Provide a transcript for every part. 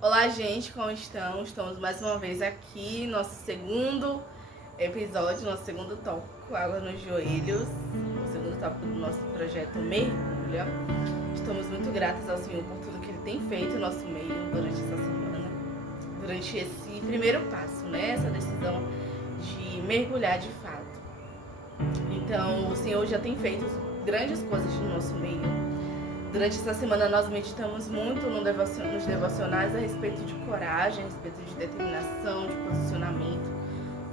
Olá, gente, como estão? Estamos mais uma vez aqui, nosso segundo episódio, nosso segundo tópico, Água nos Joelhos, o segundo tópico do nosso projeto Mergulha. Estamos muito gratos ao Senhor por tudo que Ele tem feito no nosso meio durante essa semana, durante esse primeiro passo, né? Essa decisão de mergulhar de fato. Então, o Senhor já tem feito grandes coisas no nosso meio. Durante essa semana nós meditamos muito nos devocionais a respeito de coragem, a respeito de determinação, de posicionamento.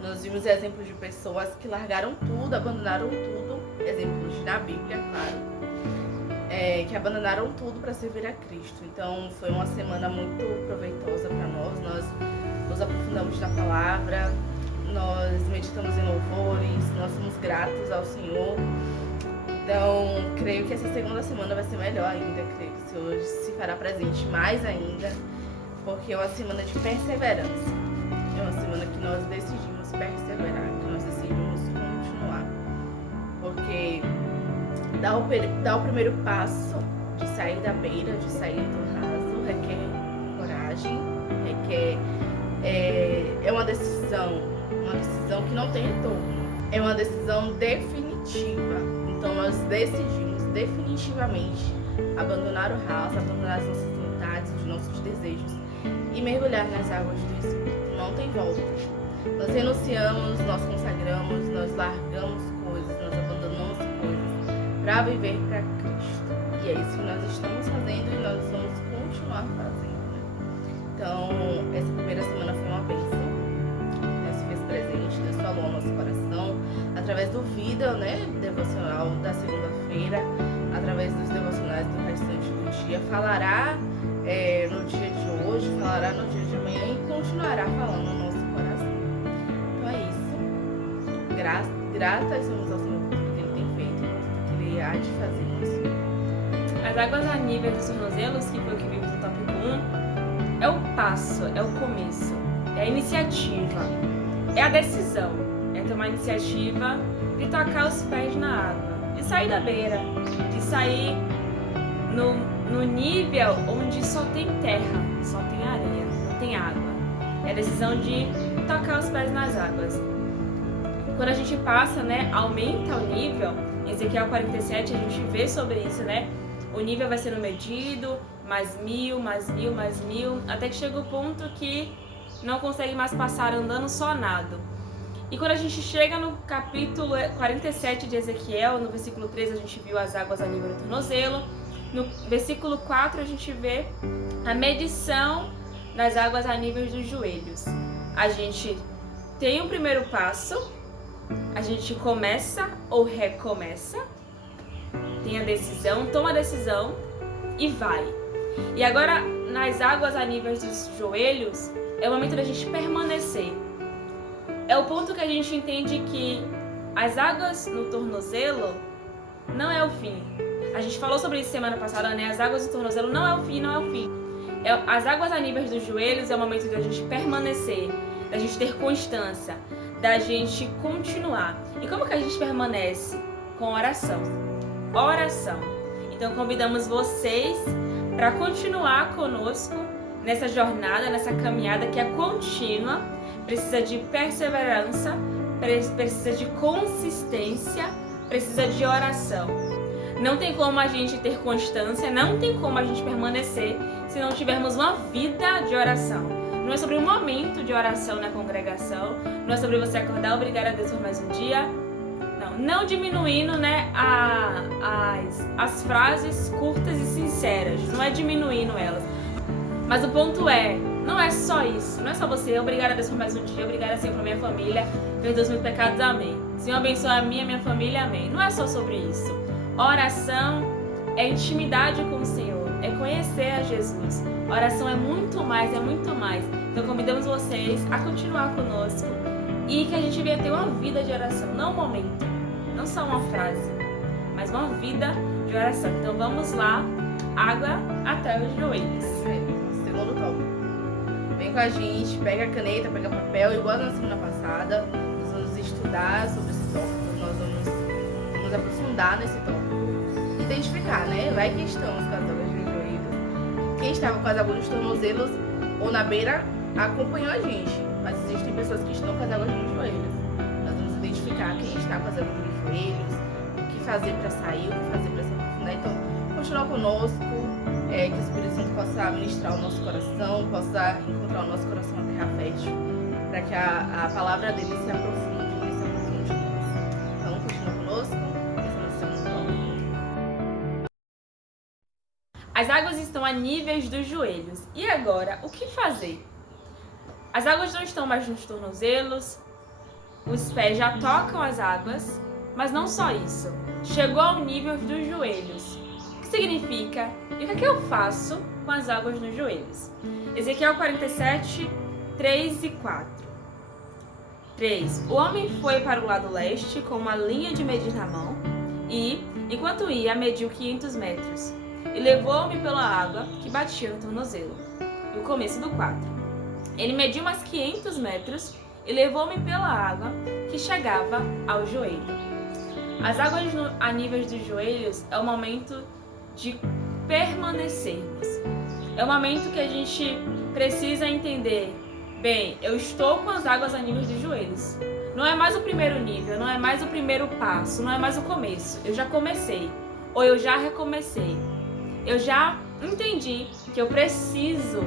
Nós vimos exemplos de pessoas que largaram tudo, abandonaram tudo, exemplos na Bíblia, claro, que abandonaram tudo para servir a Cristo. Então foi uma semana muito proveitosa para nós. Nós nos aprofundamos na palavra, nós meditamos em louvores, nós somos gratos ao Senhor. Então, creio que essa segunda semana vai ser melhor ainda, creio que o Senhor se fará presente mais ainda, porque é uma semana de perseverança. É uma semana que nós decidimos perseverar, que nós decidimos continuar. Porque dar o primeiro passo de sair da beira, de sair do raso, requer coragem, é uma decisão que não tem retorno. É uma decisão definitiva. Então nós decidimos definitivamente abandonar o raso, abandonar as nossas vontades, os nossos desejos e mergulhar nas águas do Espírito. Não tem volta. Nós renunciamos, nós consagramos, nós largamos coisas, nós abandonamos coisas para viver para Cristo. E é isso que nós estamos fazendo e nós vamos continuar fazendo. Então, essa primeira semana foi uma bênção. Deus se fez presente, Deus falou ao nosso coração, através do vídeo, devocional da segunda-feira, através dos devocionais do restante do dia, falará no dia de hoje, falará no dia de amanhã e continuará falando no nosso coração. Então é isso. Gratas somos ao Senhor por tudo que Ele tem feito, por tudo que Ele há de fazer no nosso meio. As águas a nível dos tornozelos, que foi o que vimos no tópico 1, é o passo, é o começo, é a iniciativa, é a decisão, é tomar a iniciativa de tocar os pés na água, de sair da beira, de sair no nível onde só tem terra, só tem areia, não tem água. É a decisão de tocar os pés nas águas. Quando a gente passa, aumenta o nível, em Ezequiel 47 a gente vê sobre isso, o nível vai sendo medido, mais 1000, mais 1000, mais 1000, até que chega o ponto que não consegue mais passar andando, só nado. E quando a gente chega no capítulo 47 de Ezequiel, no versículo 3 a gente viu as águas a nível do tornozelo, no versículo 4 a gente vê a medição das águas a nível dos joelhos. A gente tem o primeiro passo, a gente começa ou recomeça, tem a decisão, toma a decisão e vai. E agora, nas águas a nível dos joelhos, é o momento da gente permanecer. É o ponto que a gente entende que as águas no tornozelo não é o fim. A gente falou sobre isso semana passada, As águas do tornozelo não é o fim, não é o fim. As águas a nível dos joelhos é o momento da gente permanecer, da gente ter constância, da gente continuar. E como que a gente permanece? Com oração. Oração. Então convidamos vocês para continuar conosco nessa jornada, nessa caminhada que é contínua, precisa de perseverança, precisa de consistência, precisa de oração. Não tem como a gente ter constância, não tem como a gente permanecer se não tivermos uma vida de oração. Não é sobre um momento de oração na congregação, não é sobre você acordar, obrigado a Deus por mais um dia. Não diminuindo as frases curtas e sinceras, não é diminuindo elas. Mas o ponto não é só isso, não é só você, obrigada a Deus por mais um dia, obrigada Senhor por minha família, perdoa os meus pecados, amém. Senhor abençoa a minha família, amém. Não é só sobre isso. Oração é intimidade com o Senhor, é conhecer a Jesus. Oração é muito mais, é muito mais. Então convidamos vocês a continuar conosco e que a gente venha ter uma vida de oração, não um momento, não só uma frase, mas uma vida de oração. Então vamos lá, água até os joelhos. Segundo tópico. Vem com a gente, pega a caneta, pega papel, igual na semana passada. Nós vamos estudar sobre esse tópico, nós vamos nos aprofundar nesse tópico. Identificar, Vai que estamos com as águas dos joelhos. Quem estava com as águas dos tornozelos ou na beira acompanhou a gente, mas existem pessoas que estão com as águas nos joelhos. Nós vamos identificar quem está com as águas nos joelhos, o que fazer para sair, o que fazer para se aprofundar. Então, continua conosco, que o Espírito Santo possa ministrar o nosso coração, possa encontrar o nosso coração na terra fértil, para que a palavra dele se aprofunde em nós. Então, continua conosco, esse é o nosso segundo tópico. As águas estão a níveis dos joelhos. E agora, o que fazer? As águas não estão mais nos tornozelos, os pés já tocam as águas, mas não só isso. Chegou ao nível dos joelhos. O que significa? E o que é que eu faço com as águas nos joelhos? Ezequiel 47, 3 e 4. 3. O homem foi para o lado leste com uma linha de medir na mão e, enquanto ia, mediu 500 metros. E levou-me pela água que batia no tornozelo. E o começo do 4. Ele mediu mais 500 metros e levou-me pela água que chegava ao joelho. As águas a níveis dos joelhos é o momento de permanecermos. É o momento que a gente precisa entender, bem, eu estou com as águas a níveis dos joelhos. Não é mais o primeiro nível, não é mais o primeiro passo, não é mais o começo. Eu já comecei, ou eu já recomecei. Eu já entendi que eu preciso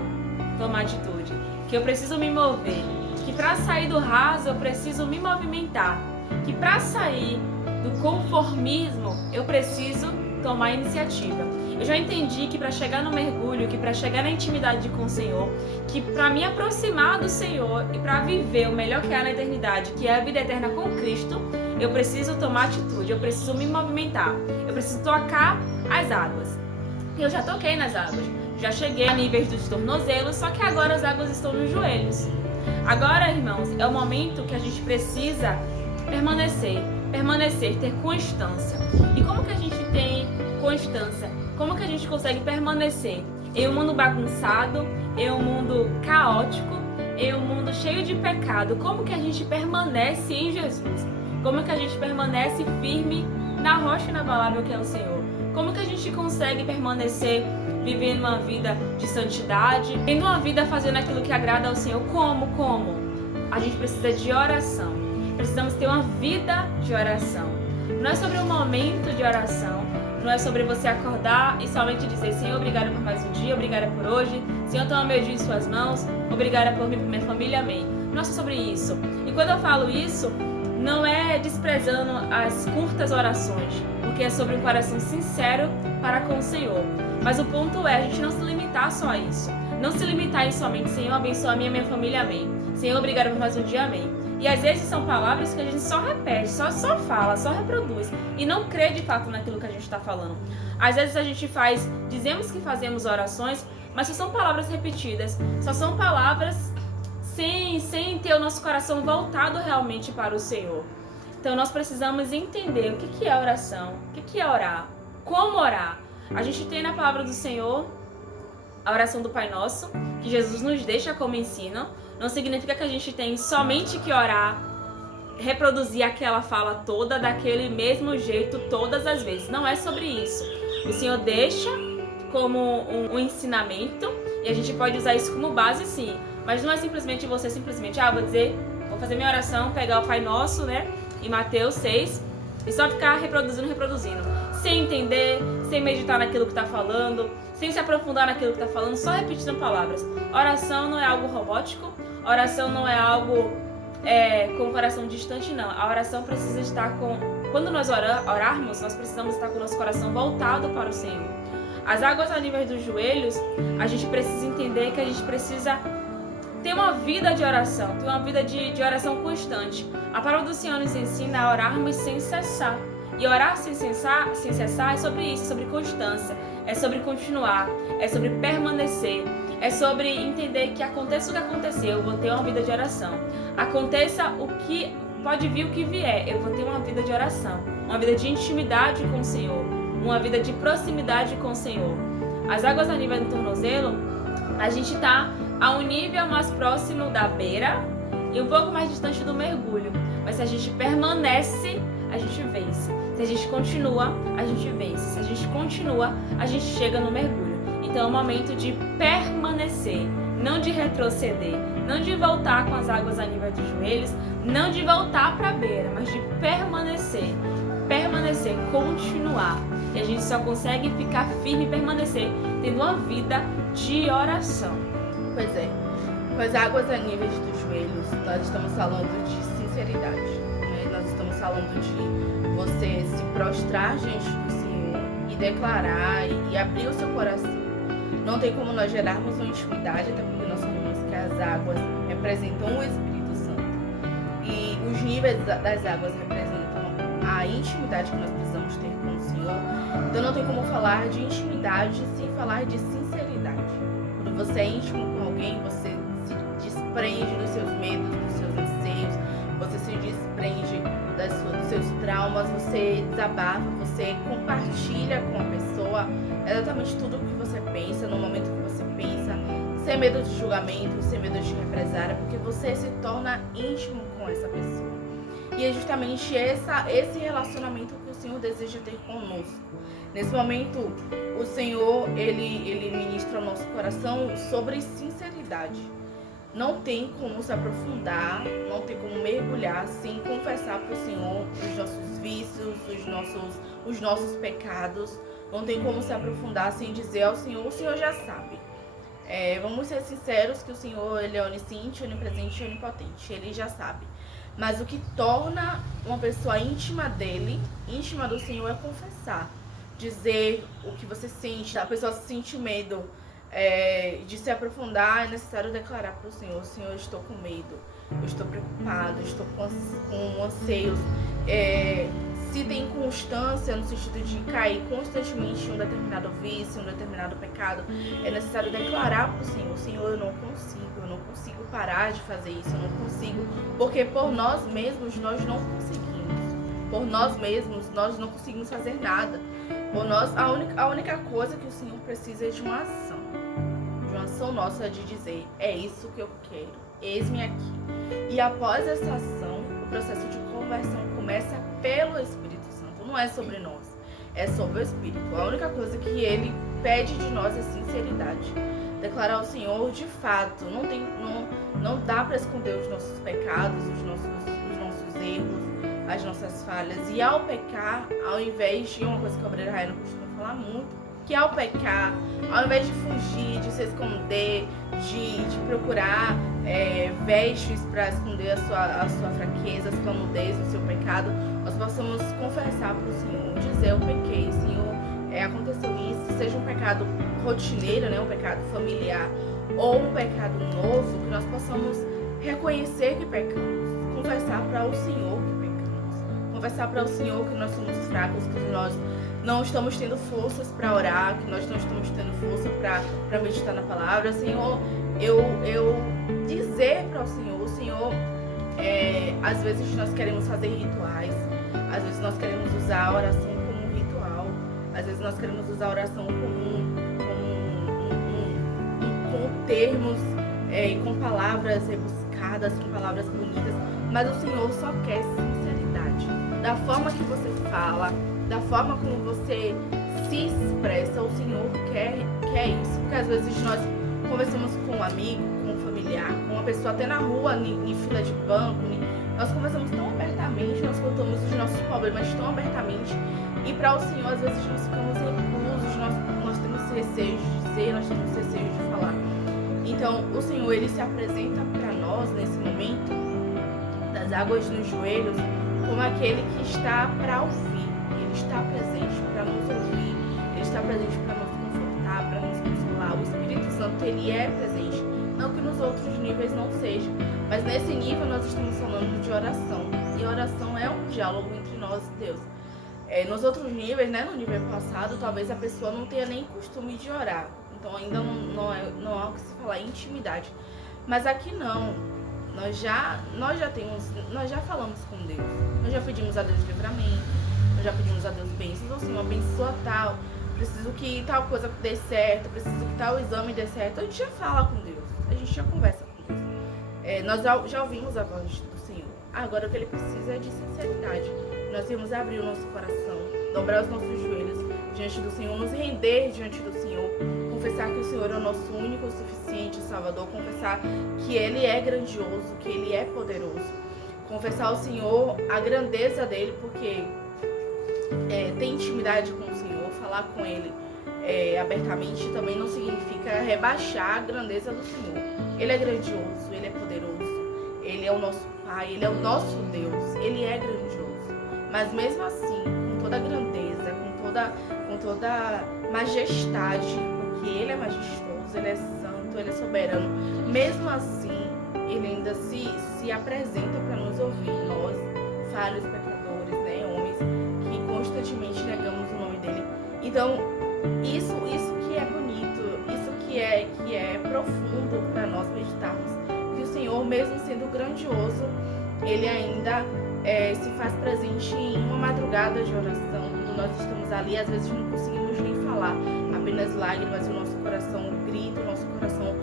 tomar atitude, que eu preciso me mover, que para sair do raso eu preciso me movimentar, que para sair do conformismo eu preciso tomar iniciativa. Eu já entendi que para chegar no mergulho, que para chegar na intimidade com o Senhor, que para me aproximar do Senhor e para viver o melhor que há na eternidade, que é a vida eterna com Cristo, eu preciso tomar atitude, eu preciso me movimentar, eu preciso tocar as águas. Eu já toquei nas águas, já cheguei a níveis dos tornozelos, só que agora as águas estão nos joelhos. Agora, irmãos, é o momento que a gente precisa permanecer, ter constância. E como que a gente tem constância? Como que a gente consegue permanecer em um mundo bagunçado, em um mundo caótico, em um mundo cheio de pecado? Como que a gente permanece em Jesus? Como que a gente permanece firme na rocha inabalável que é o Senhor? Como que a gente consegue permanecer vivendo uma vida de santidade, tendo uma vida fazendo aquilo que agrada ao Senhor? Como? A gente precisa de oração. Precisamos ter uma vida de oração. Não é sobre um momento de oração, não é sobre você acordar e somente dizer: Senhor, obrigada por mais um dia, obrigada por hoje, Senhor, toma meu dia em suas mãos, obrigada por mim, por minha família, amém. Não é só sobre isso. E quando eu falo isso, não é desprezando as curtas orações, porque é sobre um coração sincero para com o Senhor. Mas o ponto é a gente não se limitar só a isso. Não se limitar em somente: Senhor, abençoa a minha família, amém. Senhor, obrigada por mais um dia, amém. E às vezes são palavras que a gente só repete, só fala, só reproduz e não crê de fato naquilo que a gente está falando. Às vezes a gente dizemos que fazemos orações, mas só são palavras repetidas, só são palavras sem ter o nosso coração voltado realmente para o Senhor. Então nós precisamos entender o que é oração, o que é orar, como orar. A gente tem na palavra do Senhor a oração do Pai Nosso, que Jesus nos deixa como ensino. Não significa que a gente tem somente que orar, reproduzir aquela fala toda daquele mesmo jeito todas as vezes. Não é sobre isso. O Senhor deixa como um ensinamento e a gente pode usar isso como base, sim. Mas não é simplesmente você vou fazer minha oração, pegar o Pai Nosso, né, em Mateus 6 e só ficar reproduzindo, sem entender, sem meditar naquilo que está falando, sem se aprofundar naquilo que está falando, só repetindo palavras. Oração não é algo robótico, oração não é algo com o coração distante, não. A oração precisa estar quando nós orarmos, nós precisamos estar com o nosso coração voltado para o Senhor. As águas a nível dos joelhos, a gente precisa entender que a gente precisa ter uma vida de oração, ter uma vida de oração constante. A palavra do Senhor nos ensina a orarmos sem cessar. E orar sem cessar é sobre isso, é sobre constância, é sobre continuar, é sobre permanecer, é sobre entender que aconteça o que acontecer, eu vou ter uma vida de oração. Aconteça o que pode vir, o que vier, eu vou ter uma vida de oração, uma vida de intimidade com o Senhor, uma vida de proximidade com o Senhor. As águas a nível do tornozelo, a gente está a um nível mais próximo da beira e um pouco mais distante do mergulho. Mas se a gente permanece, a gente vence. Se a gente continua, a gente vence. Se a gente continua, a gente chega no mergulho. Então é o momento de permanecer. não de retroceder, não de voltar com as águas a nível dos joelhos, não de voltar para a beira, mas de permanecer, continuar. E a gente só consegue ficar firme e permanecer tendo uma vida de oração. Pois é, com as águas a nível dos joelhos, nós estamos falando de sinceridade, né? Nós estamos falando de você se prostrar diante do Senhor e declarar e abrir o seu coração. Não tem como nós gerarmos uma intimidade, até porque nós sabemos que as águas representam o Espírito Santo. E os níveis das águas representam a intimidade que nós precisamos ter com o Senhor. Então não tem como falar de intimidade sem falar de sinceridade. Quando você é íntimo com alguém, você se desprende dos seus medos, dos seus anseios, você se desprende dos seus traumas, você desabafa, você compartilha com a pessoa exatamente tudo o que você pensa, no momento que você pensa, sem medo de julgamento, sem medo de represália, porque você se torna íntimo com essa pessoa. E é justamente esse relacionamento que o Senhor deseja ter conosco. Nesse momento, o Senhor, ele ministra ao nosso coração sobre sinceridade. Não tem como se aprofundar, não tem como mergulhar sem confessar para o Senhor os nossos vícios, os nossos pecados. Não tem como se aprofundar sem dizer ao Senhor, o Senhor já sabe. Vamos ser sinceros que o Senhor, ele é onisciente, onipresente e onipotente. Ele já sabe. Mas o que torna uma pessoa íntima dele, íntima do Senhor, é confessar. Dizer o que você sente. A pessoa sente medo de se aprofundar, é necessário declarar para o Senhor: Senhor, eu estou com medo, eu estou preocupado, eu estou com anseios. Se tem constância no sentido de cair constantemente em um determinado vício, em um determinado pecado, é necessário declarar para o Senhor: Senhor, eu não consigo parar de fazer isso, eu não consigo, porque por nós mesmos nós não conseguimos, por nós mesmos nós não conseguimos fazer nada, por nós a única coisa que o Senhor precisa é de uma ação nossa de dizer: é isso que eu quero, eis-me aqui. E após essa ação, o processo de conversão começa pelo Espírito Santo, não é sobre nós, é sobre o Espírito. A única coisa que ele pede de nós é sinceridade. Declarar ao Senhor, de fato, não dá para esconder os nossos pecados, os nossos erros, as nossas falhas. E ao pecar, ao invés de uma coisa que a obreira Raina costuma falar muito, que ao pecar, ao invés de fugir, de se esconder, de procurar vestes para esconder a sua fraqueza, a sua nudez, o seu pecado, nós possamos confessar para o Senhor, dizer: eu pequei, Senhor, aconteceu isso, seja um pecado rotineiro, né, um pecado familiar, ou um pecado novo, que nós possamos reconhecer que pecamos, confessar para o Senhor que pecamos, confessar para o Senhor que nós somos fracos, que nós não estamos tendo forças para orar, que nós não estamos tendo força para meditar na palavra. Senhor, eu dizer para o Senhor, às vezes nós queremos fazer rituais, às vezes nós queremos usar a oração como um ritual, às vezes nós queremos usar a oração com termos e com palavras rebuscadas, com palavras bonitas, mas o Senhor só quer sinceridade. Da forma que você fala, da forma como você se expressa, o Senhor quer isso. Porque às vezes nós conversamos com um amigo, com um familiar, com uma pessoa até na rua, em fila de banco, nós conversamos tão abertamente, nós contamos os nossos problemas tão abertamente, e para o Senhor às vezes nós ficamos reclusos, nós temos receio de dizer, nós temos receio de falar. Então o Senhor, ele se apresenta para nós nesse momento das águas nos joelhos como aquele que está para ouvir. Ele está presente para nos ouvir, ele está presente para nos confortar, para nos consolar. O Espírito Santo, ele é presente, não que nos outros níveis não seja, mas nesse nível nós estamos falando de oração, e a oração é um diálogo entre nós e Deus. Nos outros níveis, né, no nível passado, talvez a pessoa não tenha nem costume de orar, então ainda não há o que se falar em intimidade, mas aqui não. Nós já falamos com Deus, nós já pedimos a Deus livramento, nós já pedimos a Deus bênçãos, ou Senhor, abençoa tal, preciso que tal coisa dê certo, preciso que tal exame dê certo. A gente já fala com Deus, a gente já conversa com Deus. Nós já ouvimos a voz do Senhor. Agora o que Ele precisa é de sinceridade. Nós temos que abrir o nosso coração, dobrar os nossos joelhos diante do Senhor, nos render diante do Senhor, confessar que o Senhor é o nosso único, suficiente, Salvador, confessar que Ele é grandioso, que Ele é poderoso. Confessar ao Senhor a grandeza dEle, porque ter intimidade com o Senhor, falar com Ele abertamente também não significa rebaixar a grandeza do Senhor. Ele é grandioso, Ele é poderoso, Ele é o nosso Pai, Ele é o nosso Deus, Ele é grandioso. Mas mesmo assim, com toda a grandeza, com toda majestade, porque Ele é majestoso, Ele é santo, Ele é soberano, mesmo assim, Ele ainda se apresenta para nos ouvir, nós, falhos pecadores, né, homens, que constantemente negamos o nome dEle. Então, isso que é bonito, isso que é profundo para nós meditarmos, que o Senhor, mesmo sendo grandioso, Ele ainda se faz presente em uma madrugada de oração, quando nós estamos ali, às vezes não conseguimos nem falar, apenas lágrimas, e o nosso coração grita, o nosso coração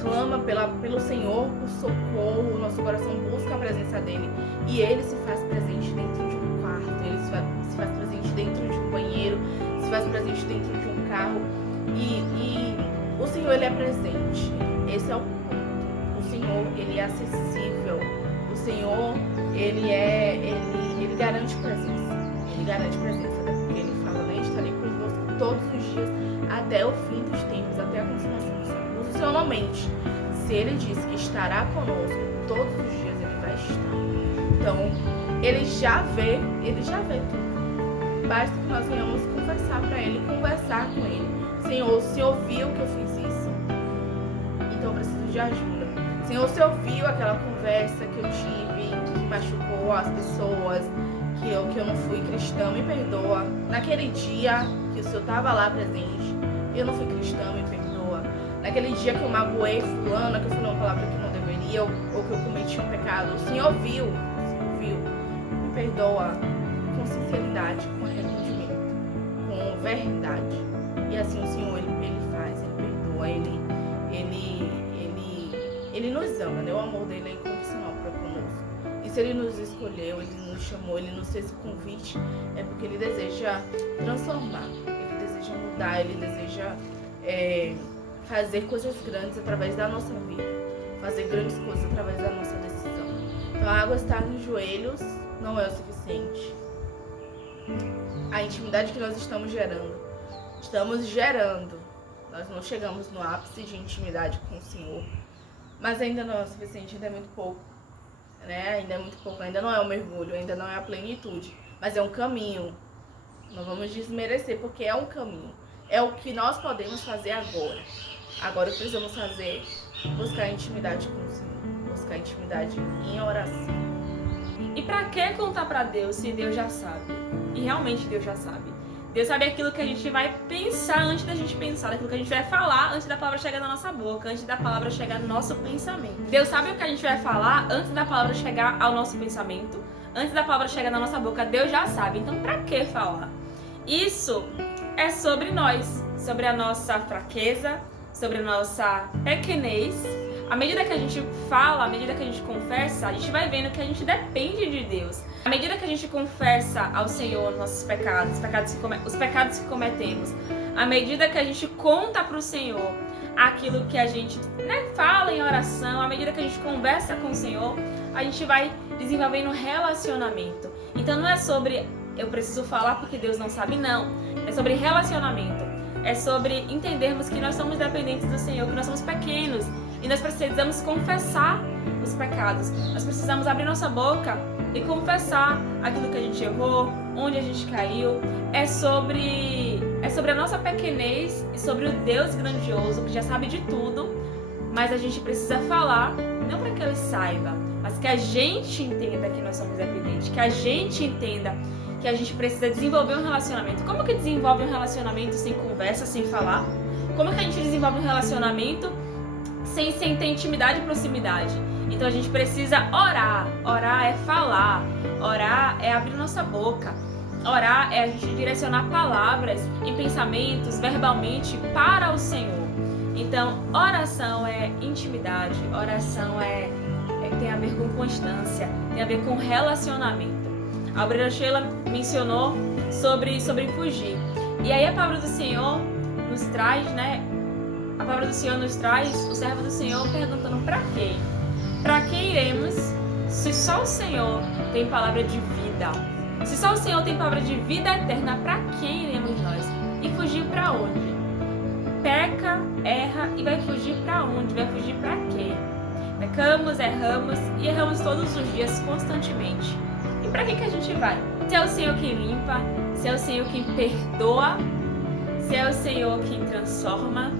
clama pelo Senhor por socorro, o nosso coração busca a presença dEle, e Ele se faz presente dentro de um quarto, Ele se faz presente dentro de um banheiro, se faz presente dentro de um carro, e o Senhor, Ele é presente. Esse é o ponto. O Senhor, Ele é acessível. O Senhor, Ele garante presença. Ele garante presença, até porque Ele fala, né? Estarei convosco todos os dias até o fim dos tempos, até a consumação dos séculos. O Senhor não mente. Se Ele diz que estará conosco todos os dias, Ele vai estar. Então, Ele já vê tudo. Basta que nós venhamos conversar para Ele, conversar com Ele. Senhor, o Senhor viu que eu fiz isso, então eu preciso de ajuda. Senhor, o Senhor viu aquela conversa que eu tive, que machucou as pessoas, que eu não fui cristã, me perdoa. Naquele dia que o Senhor estava lá presente, eu não fui cristã, me perdoa. Naquele dia que eu magoei fulana, que eu falei uma palavra que não deveria, ou que eu cometi um pecado, o Senhor viu, me perdoa. Com sinceridade, com arrependimento, com verdade. E assim o Senhor, Ele faz, Ele perdoa, Ele nos ama, né? O amor dEle é incondicional para conosco. E se Ele nos escolheu, Ele nos chamou, Ele nos fez o convite, é porque Ele deseja transformar, Ele deseja mudar, Ele deseja fazer coisas grandes através da nossa vida, fazer grandes coisas através da nossa decisão. Então a água estar nos joelhos não é o suficiente. A intimidade que nós estamos gerando, nós não chegamos no ápice de intimidade com o Senhor, mas ainda não é o suficiente, ainda é muito pouco, né? Ainda é muito pouco, ainda não é o mergulho, ainda não é a plenitude, mas é um caminho. Não vamos desmerecer, porque é um caminho, é o que nós podemos fazer agora. Agora o que precisamos fazer, buscar intimidade com o Senhor, buscar intimidade em oração. E pra que contar pra Deus se Deus já sabe? E realmente Deus já sabe. Deus sabe aquilo que a gente vai pensar antes da gente pensar, aquilo que a gente vai falar antes da palavra chegar na nossa boca, antes da palavra chegar no nosso pensamento. Deus sabe o que a gente vai falar antes da palavra chegar ao nosso pensamento, antes da palavra chegar na nossa boca. Deus já sabe. Então pra que falar? Isso é sobre nós, sobre a nossa fraqueza, sobre a nossa pequenez. À medida que a gente fala, à medida que a gente confessa, a gente vai vendo que a gente depende de Deus. À medida que a gente confessa ao Senhor nossos pecados, os pecados que cometemos, à medida que a gente conta para o Senhor aquilo que a gente fala em oração, à medida que a gente conversa com o Senhor, a gente vai desenvolvendo um relacionamento. Então não é sobre eu preciso falar porque Deus não sabe, não. É sobre relacionamento. É sobre entendermos que nós somos dependentes do Senhor, que nós somos pequenos. E nós precisamos confessar os pecados. Nós precisamos abrir nossa boca e confessar aquilo que a gente errou, onde a gente caiu. É sobre a nossa pequenez e sobre o Deus grandioso que já sabe de tudo. Mas a gente precisa falar, não para que Ele saiba, mas que a gente entenda que nós somos dependentes. Que a gente entenda que a gente precisa desenvolver um relacionamento. Como que desenvolve um relacionamento sem conversa, sem falar? Como que a gente desenvolve um relacionamento sem ter intimidade e proximidade? Então a gente precisa orar. Orar é falar. Orar é abrir nossa boca. Orar é a gente direcionar palavras em pensamentos, verbalmente, para o Senhor. Então, oração é intimidade. Oração tem a ver com constância, tem a ver com relacionamento. A obreira Sheila mencionou sobre fugir. E aí a palavra do Senhor nos traz, a palavra do Senhor nos traz o servo do Senhor perguntando para quem? Para que iremos se só o Senhor tem palavra de vida? Se só o Senhor tem palavra de vida eterna, para quem iremos nós? E fugir para onde? Peca, erra e vai fugir para onde? Vai fugir para quê? Pecamos, erramos e erramos todos os dias constantemente. E para que a gente vai? Se é o Senhor quem limpa, se é o Senhor quem perdoa, se é o Senhor quem transforma,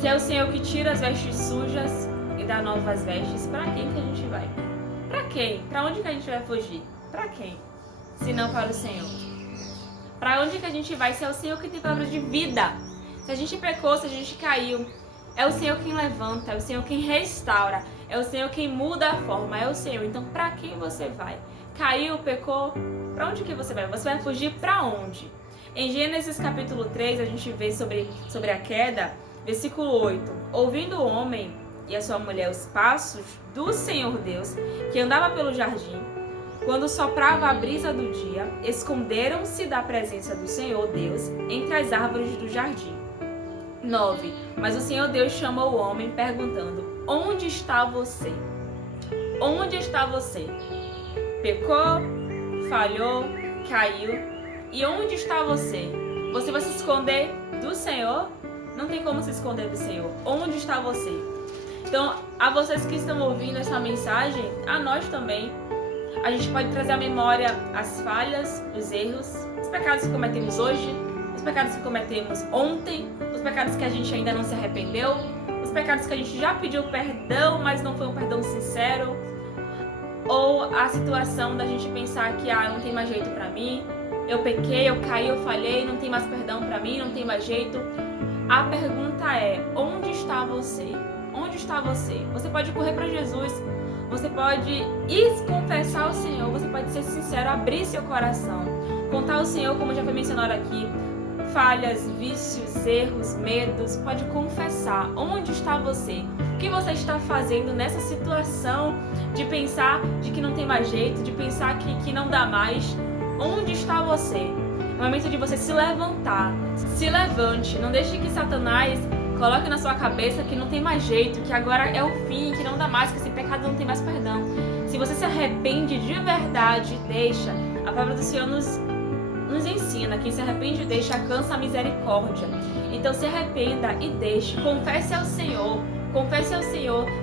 se é o Senhor que tira as vestes sujas e dá novas vestes, para quem que a gente vai? Para quem? Para onde que a gente vai fugir? Para quem? Se não para o Senhor. Para onde que a gente vai? Se é o Senhor que tem palavra de vida. Se a gente pecou, se a gente caiu, é o Senhor quem levanta, é o Senhor quem restaura, é o Senhor quem muda a forma, é o Senhor. Então, para quem você vai? Caiu, pecou, para onde que você vai? Você vai fugir para onde? Em Gênesis capítulo 3, a gente vê sobre a queda, versículo 8. Ouvindo o homem e a sua mulher os passos do Senhor Deus, que andava pelo jardim, quando soprava a brisa do dia, esconderam-se da presença do Senhor Deus entre as árvores do jardim. 9. Mas o Senhor Deus chamou o homem perguntando: onde está você? Onde está você? Pecou, falhou, caiu. E onde está você? Você vai se esconder do Senhor? Não tem como se esconder do Senhor. Onde está você? Então, a vocês que estão ouvindo essa mensagem, a nós também, a gente pode trazer à memória as falhas, os erros, os pecados que cometemos hoje, os pecados que cometemos ontem, os pecados que a gente ainda não se arrependeu, os pecados que a gente já pediu perdão, mas não foi um perdão sincero, ou a situação da gente pensar que não tem mais jeito pra mim, eu pequei, eu caí, eu falhei, não tem mais perdão pra mim, não tem mais jeito. A pergunta é: onde está você? Onde está você? Você pode correr para Jesus, você pode ir confessar ao Senhor, você pode ser sincero, abrir seu coração, contar ao Senhor, como já foi mencionado aqui, falhas, vícios, erros, medos, pode confessar. Onde está você? O que você está fazendo nessa situação de pensar de que não tem mais jeito, de pensar que não dá mais? Onde está você? É o momento de você se levantar. Se levante, não deixe que Satanás coloque na sua cabeça que não tem mais jeito, que agora é o fim, que não dá mais, que esse pecado não tem mais perdão. Se você se arrepende de verdade, deixa. A palavra do Senhor nos ensina: quem se arrepende deixa, alcança a misericórdia. Então se arrependa e deixe, confesse ao Senhor,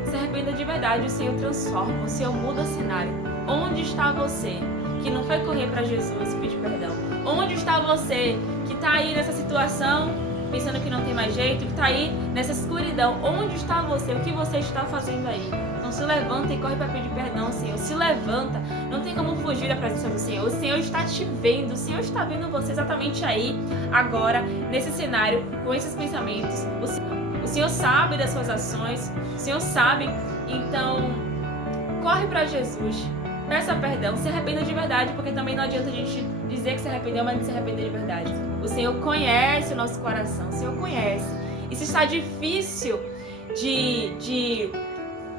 se arrependa de verdade, o Senhor transforma, o Senhor muda o cenário. Onde está você que não foi correr para Jesus e pedir perdão? Onde está você que está aí nessa situação, pensando que não tem mais jeito, que está aí nessa escuridão? Onde está você? O que você está fazendo aí? Então se levanta e corre para pedir perdão, Senhor. Se levanta, não tem como fugir da presença do Senhor. O Senhor está te vendo, o Senhor está vendo você exatamente aí, agora, nesse cenário, com esses pensamentos. O Senhor sabe das suas ações, o Senhor sabe. Então, corre para Jesus, peça perdão, se arrependa de verdade, porque também não adianta a gente dizer que se arrependeu, mas não se arrepender de verdade. O Senhor conhece o nosso coração, o Senhor conhece. E se está difícil de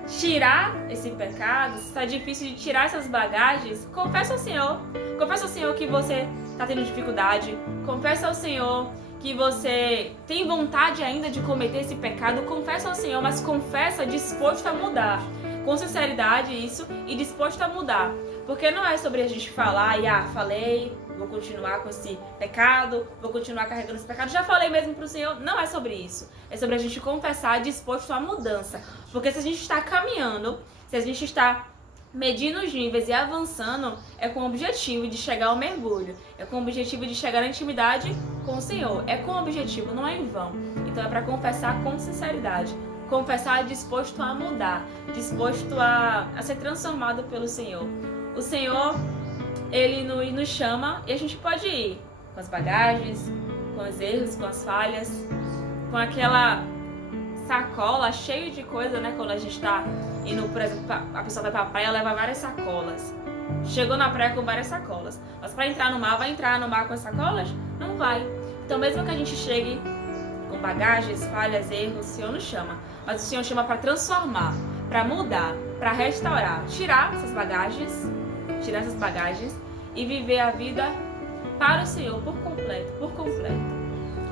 tirar esse pecado, se está difícil de tirar essas bagagens, confessa ao Senhor. Confessa ao Senhor que você está tendo dificuldade. Confessa ao Senhor que você tem vontade ainda de cometer esse pecado. Confessa ao Senhor, mas confessa disposto a mudar. Com sinceridade isso, e disposto a mudar. Porque não é sobre a gente falar e falei, vou continuar com esse pecado, vou continuar carregando esse pecado, já falei mesmo pro Senhor. Não é sobre isso. É sobre a gente confessar disposto à mudança. Porque se a gente está caminhando, se a gente está medindo os níveis e avançando, é com o objetivo de chegar ao mergulho, é com o objetivo de chegar na intimidade com o Senhor, é com o objetivo, não é em vão. Então é para confessar com sinceridade, confessar disposto a mudar, disposto a ser transformado pelo Senhor. O Senhor, Ele nos chama e a gente pode ir com as bagagens, com os erros, com as falhas, com aquela sacola cheia de coisa, né? Quando a gente tá indo, por exemplo, a pessoa vai pra praia, leva várias sacolas. Chegou na praia com várias sacolas. Mas para entrar no mar, vai entrar no mar com as sacolas? Não vai. Então mesmo que a gente chegue com bagagens, falhas, erros, o Senhor nos chama. Mas o Senhor chama para transformar, para mudar, para restaurar, tirar essas bagagens e viver a vida para o Senhor por completo, por completo.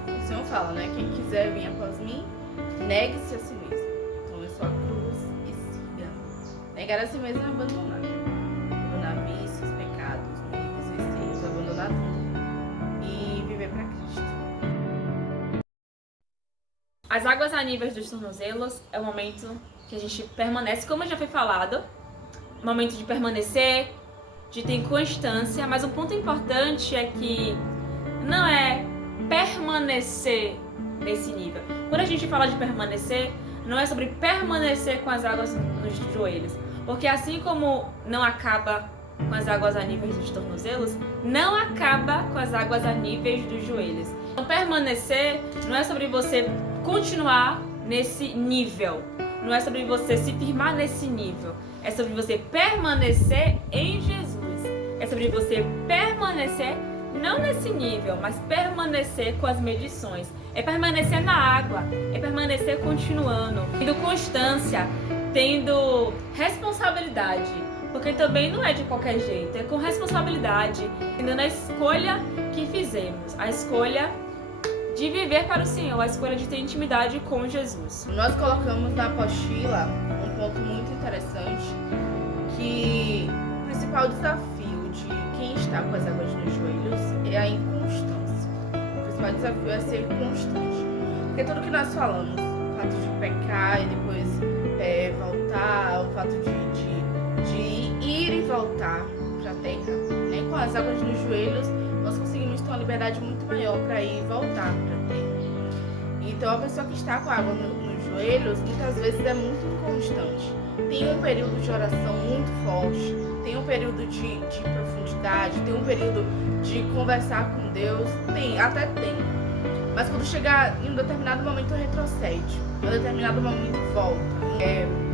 O Senhor fala, né? Quem quiser vir após mim, negue-se a si mesmo. Tome sua cruz e siga. Negar a si mesmo é abandonar. Abandonar vícios, pecados, medos, receios, abandonar tudo. E viver para Cristo. As águas a níveis dos tornozelos é o momento que a gente permanece, como já foi falado, momento de permanecer, de ter constância, mas um ponto importante é que não é permanecer nesse nível. Quando a gente fala de permanecer, não é sobre permanecer com as águas nos joelhos, porque assim como não acaba com as águas a níveis dos tornozelos, não acaba com as águas a níveis dos joelhos. Então, permanecer não é sobre você continuar nesse nível, não é sobre você se firmar nesse nível, é sobre você permanecer em Jesus, é sobre você permanecer não nesse nível, mas permanecer com as medições, é permanecer na água, é permanecer continuando, tendo constância, tendo responsabilidade, porque também não é de qualquer jeito, é com responsabilidade, tendo na escolha que fizemos, a escolha de viver para o Senhor, a escolha de ter intimidade com Jesus. Nós colocamos na apostila um ponto muito interessante, que o principal desafio de quem está com as águas nos joelhos é a inconstância. O principal desafio é ser constante. Porque tudo que nós falamos, o fato de pecar e depois voltar, o fato de ir e voltar para a terra, né? Com as águas nos joelhos, nós conseguimos ter uma liberdade muito maior para ir e voltar para a terra. Então, a pessoa que está com a água nos joelhos, muitas vezes é muito inconstante. Tem um período de oração muito forte, tem um período de profundidade, tem um período de conversar com Deus, até tem. Mas quando chegar em um determinado momento retrocede, em um determinado momento volta.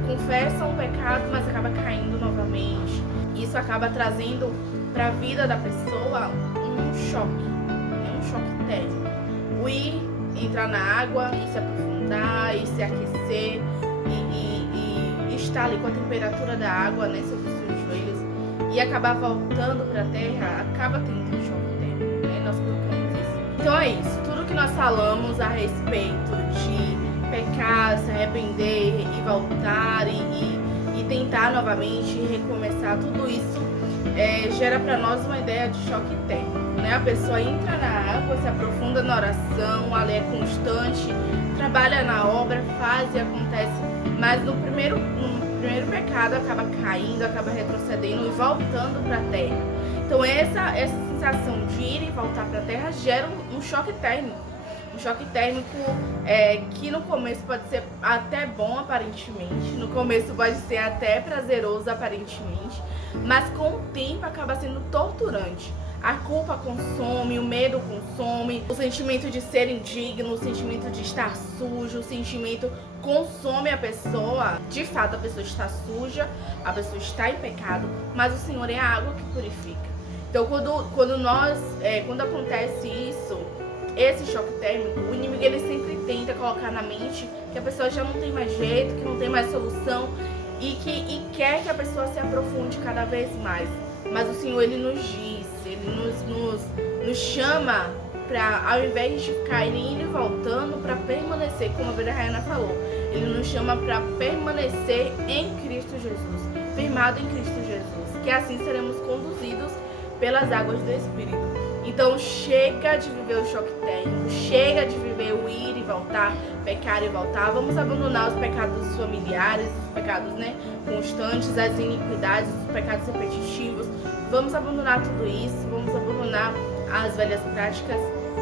Confessa um pecado, mas acaba caindo novamente. Isso acaba trazendo para a vida da pessoa um choque térmico. O ir, entrar na água e se aprofundar e se aquecer e estar ali com a temperatura da água, né, sobre os seus joelhos e acabar voltando para a terra, acaba tendo um choque térmico, né? Nós colocamos isso. Então é isso, tudo que nós falamos a respeito de pecar, se arrepender e voltar e tentar novamente recomeçar, tudo isso gera para nós uma ideia de choque térmico, né? A pessoa entra na água, se aprofunda na oração, ela é constante, trabalha na obra, faz e acontece, mas no primeiro pecado acaba caindo, acaba retrocedendo e voltando para a terra. Então essa sensação de ir e voltar para a terra gera um choque térmico. Um choque térmico que no começo pode ser até bom aparentemente, no começo pode ser até prazeroso aparentemente, mas com o tempo acaba sendo torturante. A culpa consome, o medo consome, o sentimento de ser indigno, o sentimento de estar sujo, o sentimento consome a pessoa. De fato, a pessoa está suja, a pessoa está em pecado, mas o Senhor é a água que purifica. Então, quando acontece isso, esse choque térmico, o inimigo ele sempre tenta colocar na mente que a pessoa já não tem mais jeito, que não tem mais solução e quer que a pessoa se aprofunde cada vez mais. Mas o Senhor ele nos diz, ele nos chama para, ao invés de ficar indo e voltando, para permanecer, como a Vera Rayana falou, ele nos chama para permanecer em Cristo Jesus, firmado em Cristo Jesus, que assim seremos conduzidos pelas águas do Espírito. Então chega de viver o choque térmico, chega de viver o ir e voltar, pecar e voltar. Vamos abandonar os pecados familiares, os pecados, né, constantes, as iniquidades, os pecados repetitivos. Vamos abandonar tudo isso, vamos abandonar as velhas práticas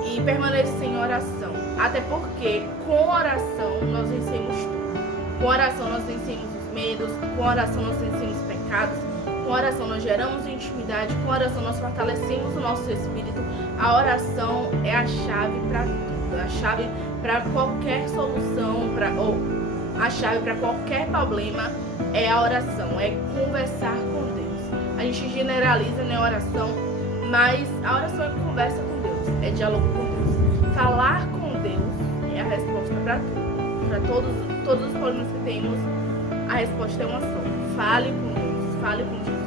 e permanecer em oração. Até porque com oração nós vencemos tudo. Com oração nós vencemos os medos, com oração nós vencemos pecados. Com oração nós geramos intimidade, com oração nós fortalecemos o nosso espírito. A oração é a chave para tudo, a chave para qualquer solução, a chave para qualquer problema é a oração, é conversar com Deus. A gente generaliza, né, a oração, mas a oração é conversa com Deus, é diálogo com Deus. Falar com Deus é a resposta para tudo, para todos os problemas que temos, a resposta é uma só: fale com Deus, fale com Jesus.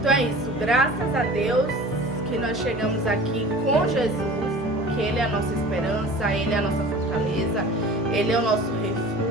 Então é isso, graças a Deus que nós chegamos aqui com Jesus, porque Ele é a nossa esperança, Ele é a nossa fortaleza, Ele é o nosso refúgio.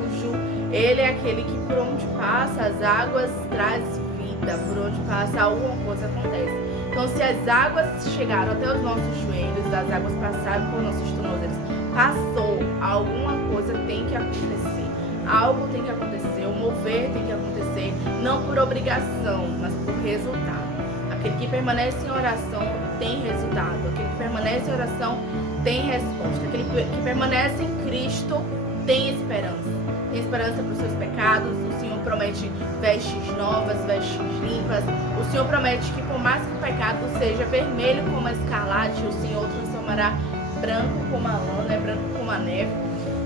Ele é aquele que por onde passa as águas traz vida, por onde passa alguma coisa acontece. Então, se as águas chegaram até os nossos joelhos, as águas passaram por nossos tornozelos, passou, alguma coisa tem que acontecer. Algo tem que acontecer, o mover tem que acontecer, não por obrigação, mas por resultado. Aquele que permanece em oração tem resultado, aquele que permanece em oração tem resposta, aquele que permanece em Cristo tem esperança. Tem esperança para os seus pecados. O Senhor promete vestes novas, vestes limpas. O Senhor promete que por mais que o pecado seja vermelho como a escarlate, o Senhor transformará branco como a lã, branco como a neve.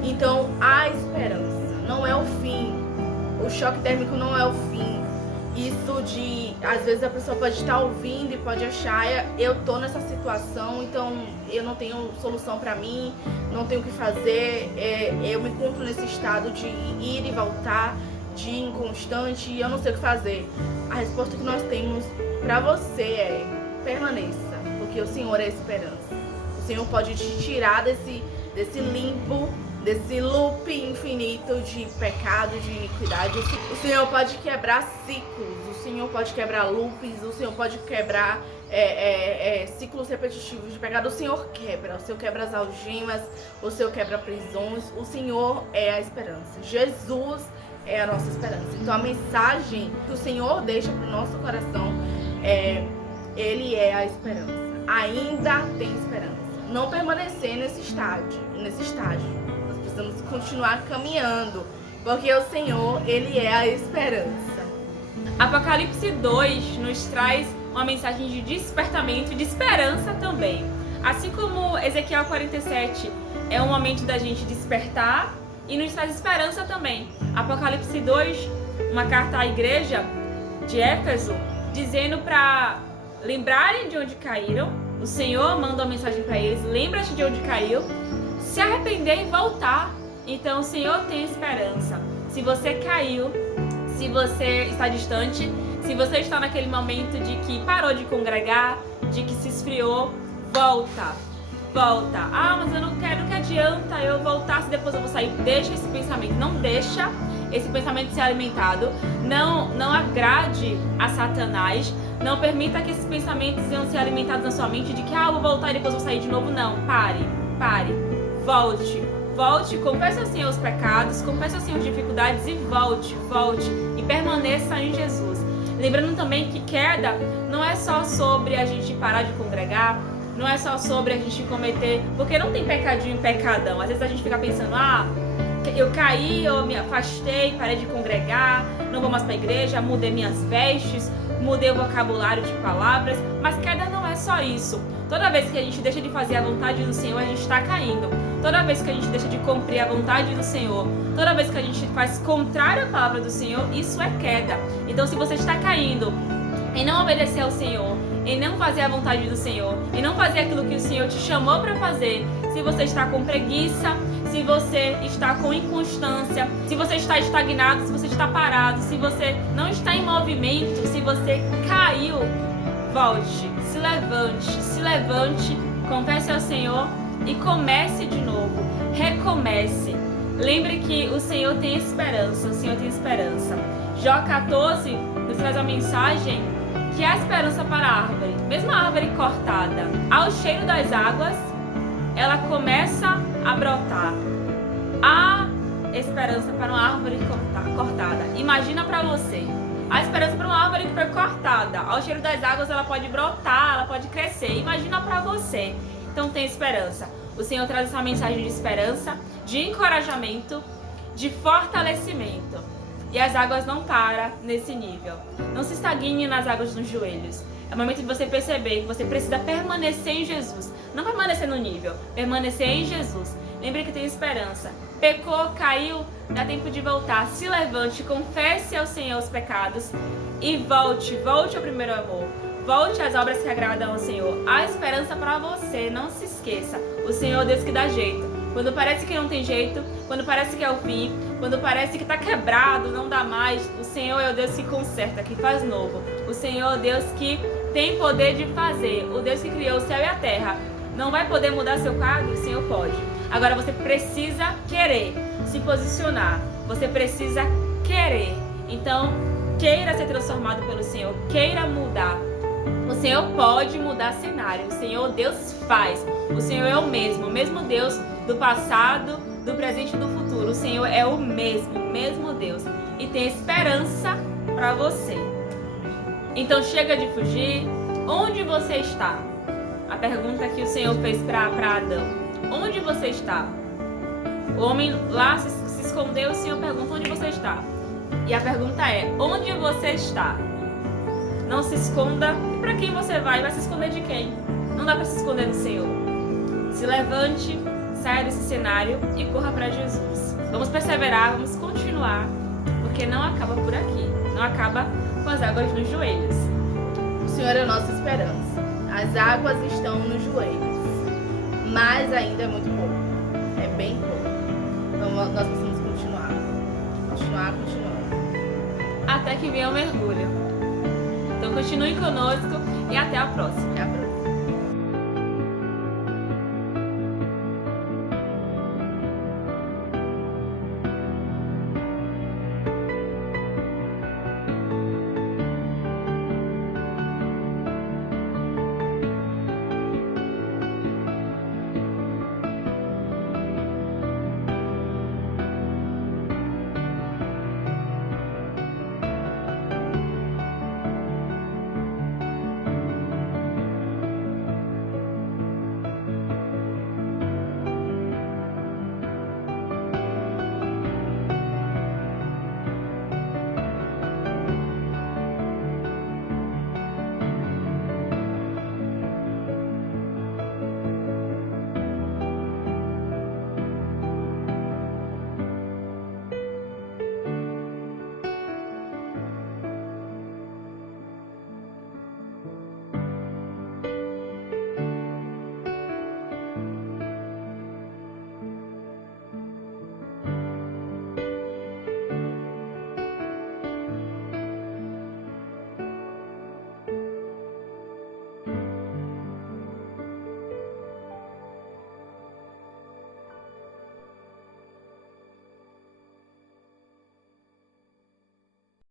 Então há esperança, não é o fim. O choque térmico não é o fim. Isso de, às vezes a pessoa pode estar ouvindo e pode achar, eu tô nessa situação, então eu não tenho solução para mim, não tenho o que fazer, eu me encontro nesse estado de ir e voltar, de inconstante, e eu não sei o que fazer. A resposta que nós temos para você é: permaneça, porque o Senhor é a esperança. O Senhor pode te tirar desse limbo, desse loop infinito de pecado, de iniquidade. O Senhor pode quebrar ciclos, o Senhor pode quebrar loops, o Senhor pode quebrar ciclos repetitivos de pecado. O Senhor quebra as algemas, o Senhor quebra prisões. O Senhor é a esperança. Jesus é a nossa esperança. Então a mensagem que o Senhor deixa para o nosso coração Ele é a esperança. Ainda tem esperança. Não permanecer nesse estágio. Precisamos continuar caminhando, porque o Senhor, Ele é a esperança. Apocalipse 2 nos traz uma mensagem de despertamento e de esperança também. Assim como Ezequiel 47 é um momento da gente despertar e nos traz esperança também. Apocalipse 2, uma carta à igreja de Éfeso, dizendo para lembrarem de onde caíram. O Senhor manda uma mensagem para eles: lembra-te de onde caiu, se arrepender e voltar. Então o Senhor tem esperança. Se você caiu, se você está distante, se você está naquele momento de que parou de congregar, de que se esfriou, volta. Ah, mas eu não quero, que adianta eu voltar se depois eu vou sair. Deixa esse pensamento, não deixa esse pensamento ser alimentado. Não agrade a Satanás. Não permita que esses pensamentos sejam ser alimentados na sua mente de que eu vou voltar e depois vou sair de novo. Não, pare. Volte, confesse ao Senhor os pecados, confesse ao Senhor as dificuldades e volte e permaneça em Jesus. Lembrando também que queda não é só sobre a gente parar de congregar, não é só sobre a gente cometer, porque não tem pecadinho e pecadão. Às vezes a gente fica pensando: eu caí, eu me afastei, parei de congregar, não vou mais para a igreja, mudei minhas vestes, mudei o vocabulário de palavras. Mas queda não é só isso. Toda vez que a gente deixa de fazer a vontade do Senhor, a gente está caindo. Toda vez que a gente deixa de cumprir a vontade do Senhor, toda vez que a gente faz contrário à palavra do Senhor, isso é queda. Então, se você está caindo em não obedecer ao Senhor, em não fazer a vontade do Senhor, em não fazer aquilo que o Senhor te chamou para fazer, se você está com preguiça, se você está com inconstância, se você está estagnado, se você está parado, se você não está em movimento, se você caiu, volte, se levante, confesse ao Senhor e comece de novo, recomece. Lembre que o Senhor tem esperança, Jó 14 nos traz a mensagem que há esperança para a árvore, mesmo a árvore cortada. Ao cheiro das águas, ela começa a brotar. Há esperança para uma árvore cortada. Imagina para você. A esperança para uma árvore que foi cortada. Ao cheiro das águas ela pode brotar, ela pode crescer. Imagina para você. Então tem esperança. O Senhor traz essa mensagem de esperança, de encorajamento, de fortalecimento. E as águas não param nesse nível. Não se estagne nas águas nos joelhos. É o momento de você perceber que você precisa permanecer em Jesus. Não permanecer no nível, permanecer em Jesus. Lembre que tem esperança. Pecou, caiu, dá tempo de voltar. Se levante, confesse ao Senhor os pecados e volte ao primeiro amor. Volte às obras que agradam ao Senhor. Há esperança para você, não se esqueça. O Senhor é o Deus que dá jeito. Quando parece que não tem jeito, quando parece que é o fim, quando parece que está quebrado, não dá mais, o Senhor é o Deus que conserta, que faz novo. O Senhor é o Deus que tem poder de fazer. O Deus que criou o céu e a terra. Não vai poder mudar seu quadro? O Senhor pode. Agora você precisa querer se posicionar. você precisa querer. Então, queira ser transformado pelo Senhor, queira mudar. O Senhor pode mudar cenário, o Senhor Deus faz. O Senhor é o mesmo Deus do passado, do presente e do futuro. O Senhor é o mesmo Deus. E tem esperança para você. Então chega de fugir. Onde você está? A pergunta que o Senhor fez para Adão. Onde você está? O homem lá se escondeu, o Senhor pergunta: onde você está? E a pergunta é: onde você está? Não se esconda. E para quem você vai? Vai se esconder de quem? Não dá para se esconder do Senhor. Se levante, saia desse cenário e corra para Jesus. Vamos perseverar, vamos continuar, porque não acaba por aqui. Não acaba com as águas nos joelhos. O Senhor é a nossa esperança. As águas estão nos joelhos, mas ainda é muito pouco. É bem pouco. Então nós precisamos continuar. Continuando. Até que venha o mergulho. Então continue conosco e até a próxima. Até a próxima.